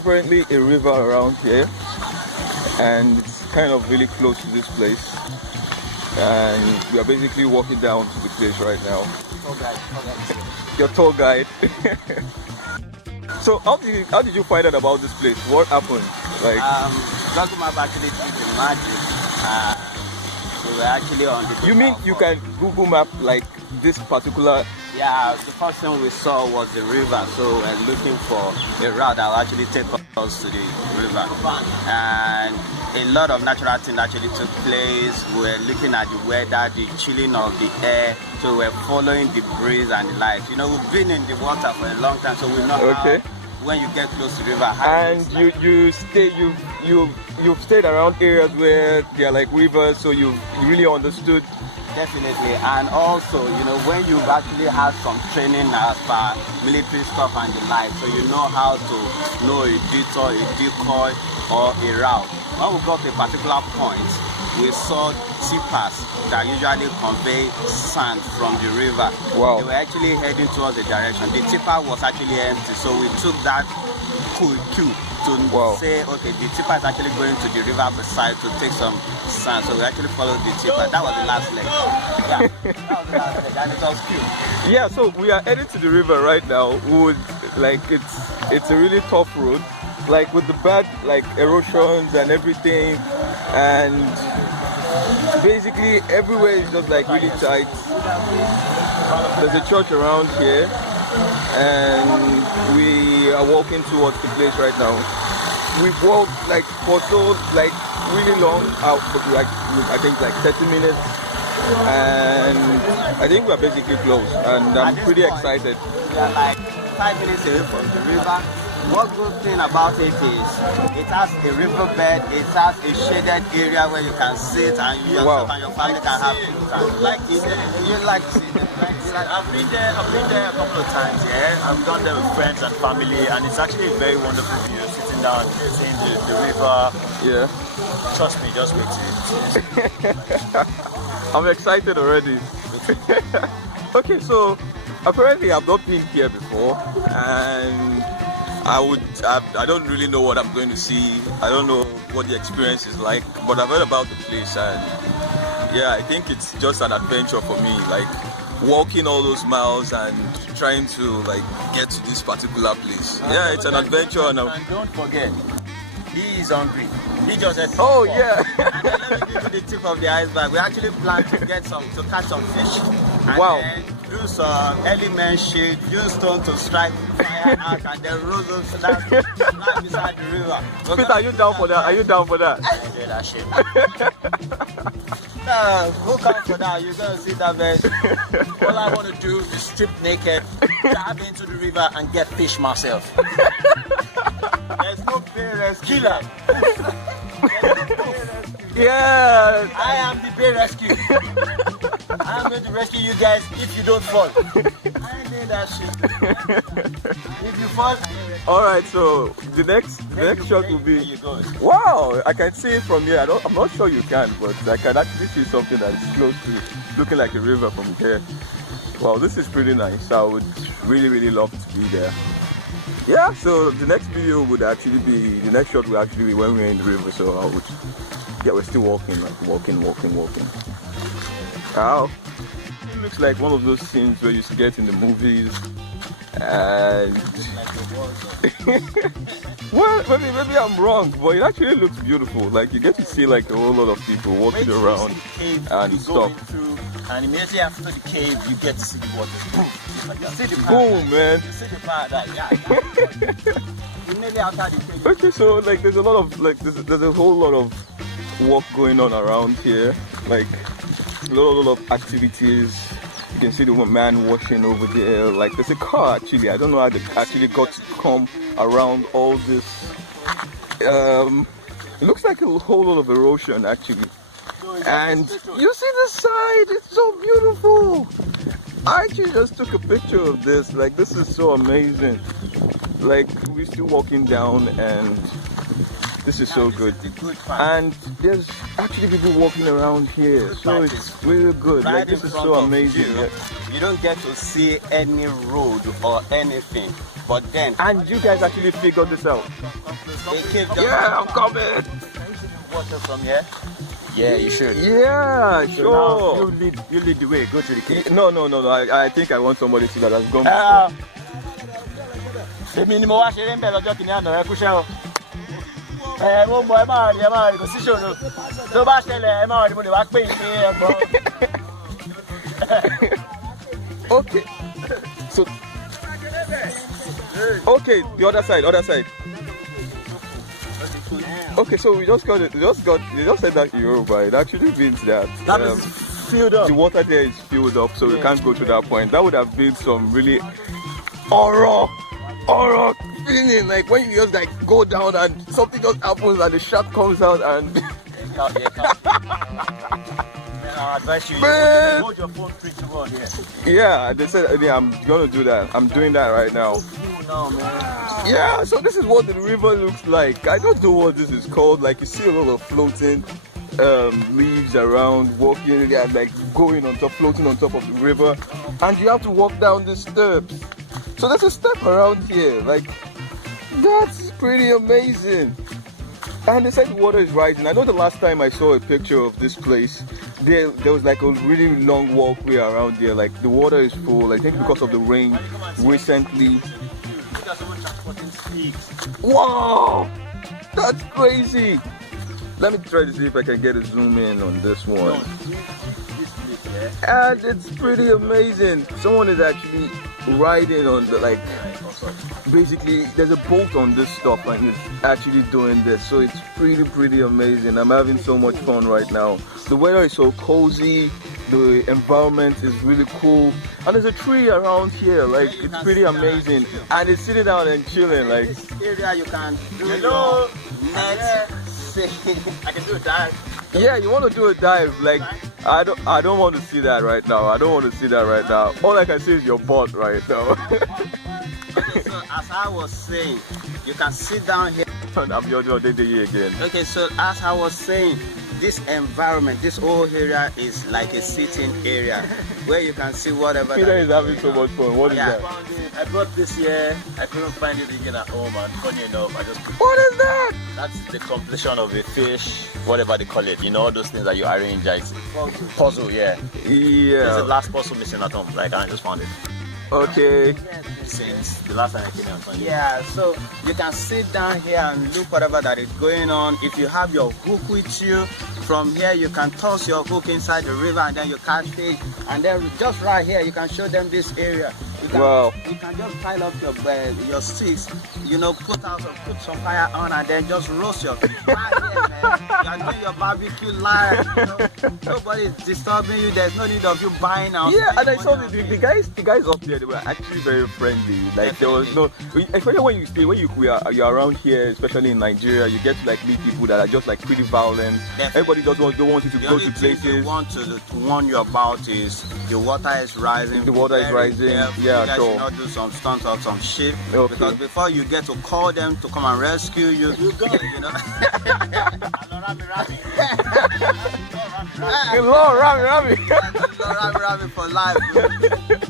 apparently a river around here, and it's kind of really close to this place. And we are basically walking down to the place right now. Tour guide. Your tour guide. So how did you find out about this place? What happened? Like Google Map actually did the magic. We were actually on the. You mean you can Google Map like this particular? Yeah, the first thing we saw was the river, so we're looking for a route that will actually take us to the river. And a lot of natural things actually took place. We're looking at the weather, the chilling of the air, so we're following the breeze and the light. You know, we've been in the water for a long time, so we know how when you get close to the river. And you've stayed around areas where there are like rivers, so you really understood. Definitely, and also, you know, when you've actually had some training as per military stuff and the like, so you know how to know a detour, a decoy, or a route. When we got to a particular point, we saw tippers that usually convey sand from the river. Wow. They were actually heading towards the direction. The tipper was actually empty, so we took that cue to say, okay, the tipper is actually going to the river beside to take some sand. So we actually followed the tipper. That was the last leg. Yeah, that was the last leg, and it was cute. Yeah, so we are heading to the river right now. It's a really tough road, like with the bad like erosions and everything, and basically everywhere is just like really tight. There's a church around here, and we are walking towards the place right now. We've walked like for so like really long, like I think like 30 minutes, and I think we're basically close, and I'm pretty excited. We are like 5 minutes away from the river. What good thing about it is it has a riverbed, it has a shaded area where you can sit and you yourself and your family can have fun. You like to see it. I've been there a couple of times, yeah. I've gone there with friends and family, and it's actually a very wonderful view, sitting down, seeing the river. Yeah. Trust me, just wait till it. I'm excited already. Okay, so apparently I've not been here before, and I don't really know what I'm going to see. I don't know what the experience is like, but I've heard about the place, and yeah, I think it's just an adventure for me, like walking all those miles and trying to like get to this particular place. Yeah, it's an adventure. And don't forget, he is hungry. He just said, oh yeah. And then let me give you the tip of the iceberg. We actually plan to catch some fish. And then do some element shade, use stone to strike fire out, and then roll those right beside the river. Peter, are you down for that? Are you down for that? I enjoy that shit. Who comes for that? You're gonna see that man. All I want to do is strip naked, dive into the river, and get fish myself. There's no bear rescue. Killer. Yeah. I am the bear rescue. I'm going to rescue you guys if you don't fall. I ain't doing that shit. If you fall, alright, so the next shot will be. Wow, I can see it from here. I'm not sure you can, but I can actually see something that is close to looking like a river from here. Wow, this is pretty nice. I would really love to be there. Yeah, so the next video would actually be, the next shot will actually be when we're in the river, so I would, yeah, we're still walking, like walking. Wow. It looks like one of those scenes where you get in the movies, and well, maybe I'm wrong, but it actually looks beautiful. Like you get to see like a whole lot of people walking around and stuff. And immediately after the cave, you get to see the water. Boom! Like that. See the boom, man! You see the paradise. Yeah. Immediately after the cave. Okay, so like there's a lot of like there's a whole lot of work going on around here. Like a lot of activities. You can see the man washing over there. Like there's a car actually. I don't know how they actually got to come around all this. It looks like a whole lot of erosion actually. And you see the side, it's so beautiful. I actually just took a picture of this. Like this is so amazing. Like we're still walking down, and This is so good. The good part. And there's actually people walking around here, so it's really good. Right Like this in is front so of amazing. you. Yeah. You don't get to see any road or anything, but then And you guys actually figured this out. they keep just Yeah, I'm coming. Water from here. Yeah, you should. Yeah, So now sure. you lead the way. Go to the cave. No. I think I want somebody to that has gone. Èmi ni mo wá ṣeré ń bẹ̀ lọ́jọ́ kìíní àná ẹ kúṣẹ́ o. Mo mọ ẹ máa rí kò sí ṣòro. Tó bá ṣẹlẹ̀ ẹ máa rí mo lè wá pè yín ní ẹ̀gbọ́n. Okay. So. Okay, the other side. Okay, so we just said that in Yoruba. It actually means that That is filled up. the water there is filled up, so we can't go to that point. That would have been some really horror feeling, like when you just like go down and something just happens and the shark comes out and I advise you, Man. hold your phone free to run here. yeah, they said yeah, I'm gonna do that. I'm doing that right now. No, man. Yeah, so this is what the river looks like. I don't know what this is called. Like you see a lot of floating leaves around, walking, yeah, like going on top, floating on top of the river, and you have to walk down the steps. So there's a step around here. Like that's pretty amazing. And they said the water is rising. I know the last time I saw a picture of this place, there was like a really long walkway around there. Like the water is full. I think because of the rain recently. Wow, that's crazy. Let me try to see if I can get a zoom in on this one. And it's pretty amazing. Someone is actually riding on the, like, basically there's a boat on this stuff and it's actually doing this, so it's pretty amazing. I'm having so much fun right now. The weather is so cozy, the environment is really cool, and there's a tree around here, like it's pretty amazing, and it's sitting down and chilling. Like this area you can do Hello. your net fishing. I can do a dive. yeah, you want to do a dive, like I don't want to see that right now. I don't want to see that right now. All I can see is your butt right now. Okay, so as I was saying, you can sit down here. I'm your day again. Okay, so as I was saying, this environment, this whole area is like a sitting area where you can see whatever. Peter is having so much fun. What is Yeah. that? I brought this here. I couldn't find it again at home, and funny enough, I just put What is that? that's the completion of a fish, whatever they call it. You know, all those things that you arrange. Like puzzle, yeah. It's the Yeah. last puzzle missing at home. Like I just found it Okay. since the last time I came here on Sunday. Yeah, so you can sit down here and look whatever that is going on. If you have your hook with you, from here you can toss your hook inside the river and then you catch fish. And then just right here you can show them this area. You can, Wow. You can just pile up your sticks, you know, put some fire on and then just roast your fish right here, man. You are doing your barbecue live. You know? Nobody is disturbing you. There's no need of you buying out. Yeah, and I saw the guys up there. They were actually very friendly. Like there was no, especially when you're around here, especially in Nigeria, you get to like meet people that are just like pretty violent. Definitely. Everybody just don't want you to The go only to thing they places. want to warn you about is the water is rising. The water is Very rising, careful. yeah, You guys sure. should not do some stunts or some shit. Okay. Because before you get to call them to come and rescue you, you know. Hey, Lord, Rami. Rami for life. Bro.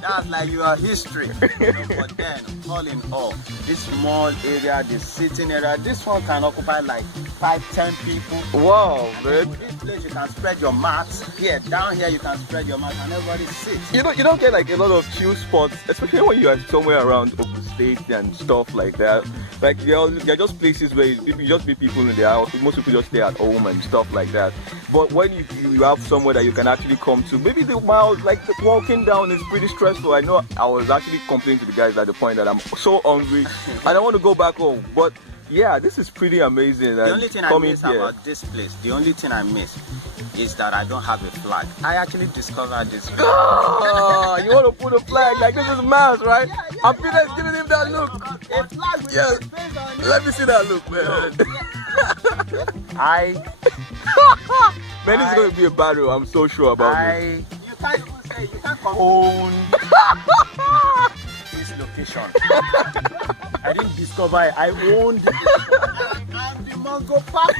That's like your history. You know, but then, all in all, this small area, this sitting area, this one can occupy like 5-10 people. Wow, man. This place you can spread your mats. Here, down here you can spread your mats and everybody sits. You don't get like a lot of chill spots, especially when you are somewhere around Ogun State and stuff like that. Like they're just places where you just meet people in the house. Most people just stay at home and stuff like that. But when you have somewhere that you can actually come to, maybe the miles, like the walking down is pretty stressful. I know I was actually complaining to the guys at the point that I'm so hungry. I don't want to go back home. But yeah, this is pretty amazing. The only thing I miss about this place, the only thing I miss is that I don't have a flag. I actually discovered this place. Oh, you want to put a flag like this is mass, right? I'm Peter is giving him that look. A flag with Yes. your face on it. Let me see that look, man. Man, this is going to be a battle. I'm so sure about this. You can't even say, you can't come. Own this location. I didn't discover it. I owned it. I'm the mango pack.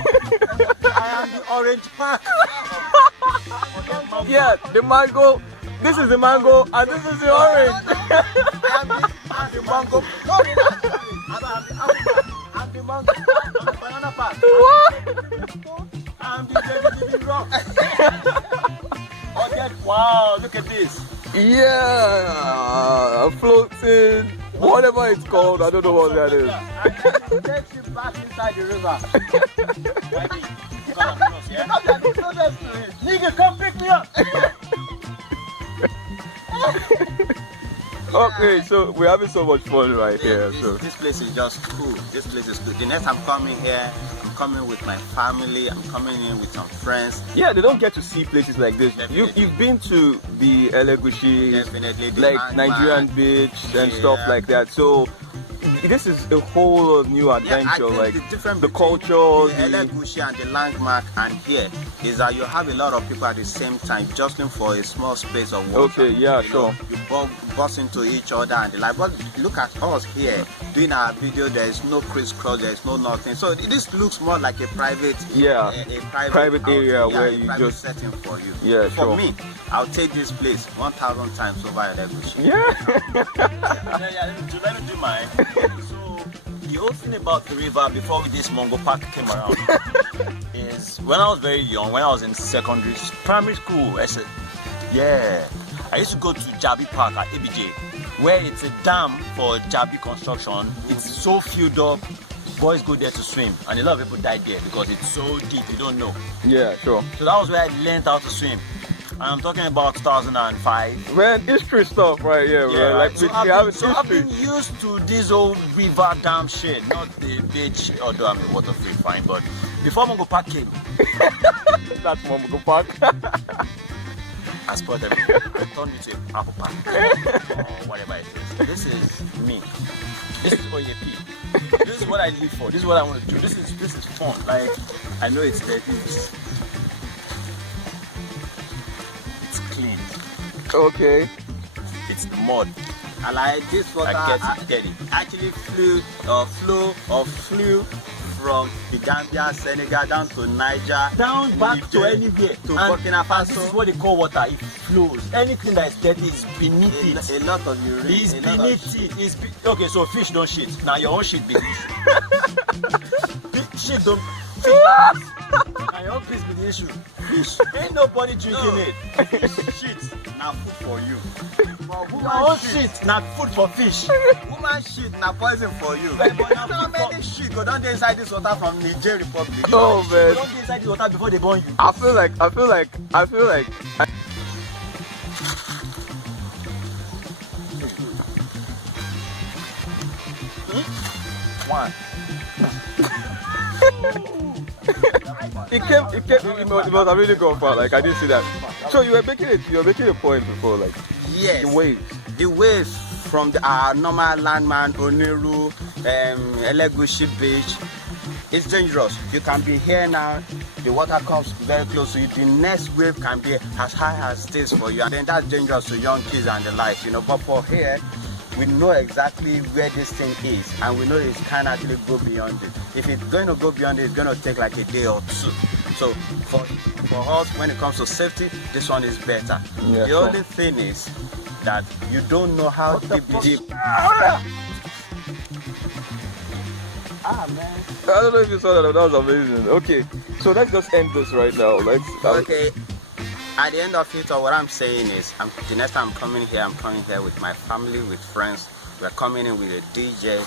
I am the orange pack. Yeah, the mango. This is the mango and this is the orange. I'm the mango. I'm the mango. I'm the banana pack. What? I'm the living rock. Wow, look at this. Yeah, floating, whatever it's called. I don't know what that is. And takes you back inside the river. Nigga, come pick me up. Okay, so we're having so much fun right here. So This place is just cool. This place is cool. The next I'm coming here, I'm coming with my family. I'm coming in with some friends. yeah, they don't get to see places like this. Definitely. You've been to the Elegushi, Definitely. the like landmark. Nigerian beach and stuff Yeah. like that. So this is a whole new adventure. I think Like the difference the between culture, the Elegushi and the landmark and here is that you have a lot of people at the same time jostling for a small space of water. Okay, yeah, You know, sure. you bust into each other and the like. But look at us here doing our video. There is no crisscross. There is no nothing. So this looks more like a private, Yeah, a private area where a you private just- setting for you. Yeah, for sure. me, I'll take this place 1,000 times over Elegushi. yeah. Let me do mine. So the whole thing about the river before this Mongo Park came around is when I was very young, when I was in primary school, I said, yeah, I used to go to Jabi Park at ABJ, where it's a dam for Jabi construction. It's so filled up, boys go there to swim, and a lot of people died there because it's so deep, you don't know. Yeah, sure. So that was where I learned how to swim. And I'm talking about 2005. Man, history stuff right here, man. Like so we I've have been, so I've history. been used to this old river dam shit, not the beach, although I'm a water freak, fine. But before Mongo Park came, That's Momogo Park. I spotted everything. They turned me to Apple Park or whatever it is. This is me. This is OEP. This is what I live for. This is what I want to do. This is fun. Like I know it's dirty. It's clean. Okay. It's the mud. I like this water. I get it dirty. Actually flew from the Gambia, Senegal down to Niger, Down back to Niger, anywhere. to And Burkina this is Faso. what they call water. It flows. Anything that is dirty is beneath it. A lot of urine. It's a lot of beneath it. Okay, so fish don't shit. Now your own shit be fish. Shit don't. Now your own piece be the issue. Fish. Ain't nobody drinking it. Fish shit. Now food for you. But Your woman own shit. shit. Now food for fish. Woman shit na poison for you. But now How food for- many shit go down there inside this water from Niger Republic? Oh You man. don't get inside the water before they burn you. I feel like One. it must have really gone far. Like I didn't see that. So you were making a point before, like Yes. the waves. The waves from our normal landman, Oniru, Elegushi Beach, it's dangerous. You can be here now, the water comes very close to you. The next wave can be as high as this for you, and then that's dangerous to young kids and the likes, you know. But for here, we know exactly where this thing is, and we know it can actually go beyond it. If it's going to go beyond it, it's going to take like a day or two. So for us, when it comes to safety, this one is better. Yeah, The sure. only thing is that you don't know how deep it is. Ah man. I don't know if you saw that. That was amazing. Okay, so let's just end this right now. Okay. At the end of it, all what I'm saying is, the next time I'm coming here with my family, with friends. We're coming in with a DJ,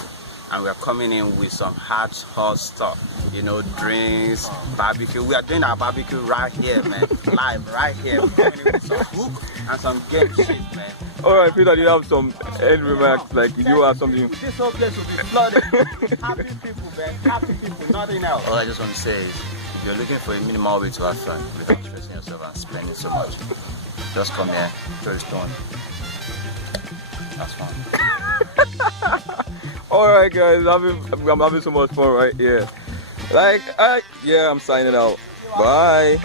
and we're coming in with some hot stuff. You know, drinks, barbecue. We are doing our barbecue right here, man. Live, right here. We're coming in with some hook and some game shit, man. All right, Peter, you have some end remarks. Like you have something. This whole place will be flooded. Happy people, man. Happy people, nothing else. All I just want to say is, if you're looking for a minimal way to have fun without stressing yourself and spending so much, just come here, throw a stone. That's fun. All right, guys, I'm having so much fun right here. I'm signing out. Bye.